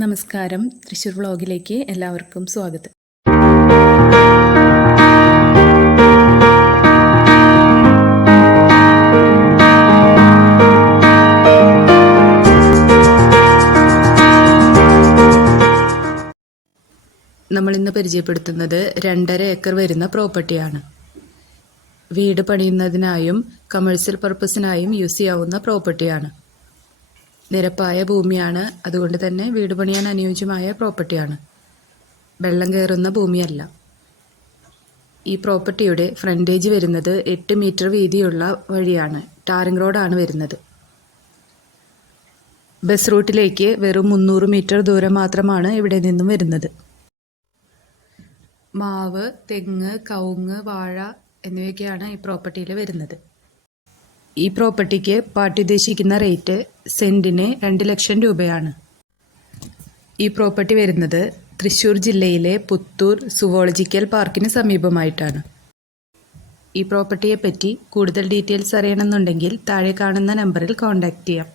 നമസ്കാരം. തൃശ്ശൂർ വ്ളോഗിലേക്ക് എല്ലാവർക്കും സ്വാഗതം. നമ്മളിന്ന് പരിചയപ്പെടുത്തുന്നത് രണ്ടര ഏക്കർ വരുന്ന പ്രോപ്പർട്ടിയാണ്. വീട് പണിയുന്നതിനായും കമേഴ്സ്യൽ പർപ്പസിനായും യൂസ് ചെയ്യാവുന്ന പ്രോപ്പർട്ടിയാണ്. നിരപ്പായ ഭൂമിയാണ്. അതുകൊണ്ട് തന്നെ വീട് പണിയാൻ അനുയോജ്യമായ പ്രോപ്പർട്ടിയാണ്. വെള്ളം കയറുന്ന ഭൂമിയല്ല. ഈ പ്രോപ്പർട്ടിയുടെ ഫ്രണ്ടേജ് വരുന്നത് എട്ട് മീറ്റർ വീതിയുള്ള വഴിയാണ്. ടാറിംഗ് റോഡാണ് വരുന്നത്. ബസ് റൂട്ടിലേക്ക് വെറും മുന്നൂറ് മീറ്റർ ദൂരം മാത്രമാണ് ഇവിടെ നിന്നും വരുന്നത്. മാവ് തെങ്ങ് കവുങ്ങ് വാഴ എന്നിവയൊക്കെയാണ് ഈ പ്രോപ്പർട്ടിയിൽ വരുന്നത്. ഈ പ്രോപ്പർട്ടിക്ക് പാർട്ടി ഉദ്ദേശിക്കുന്ന റേറ്റ് സെന്റിന് രണ്ട് ലക്ഷം രൂപയാണ്. ഈ പ്രോപ്പർട്ടി വരുന്നത് തൃശ്ശൂർ ജില്ലയിലെ പുത്തൂർ സുവോളജിക്കൽ പാർക്കിന് സമീപമായിട്ടാണ്. ഈ പ്രോപ്പർട്ടിയെ പറ്റി കൂടുതൽ ഡീറ്റെയിൽസ് അറിയണമെന്നുണ്ടെങ്കിൽ താഴെ കാണുന്ന നമ്പറിൽ കോൺടാക്റ്റ് ചെയ്യാം.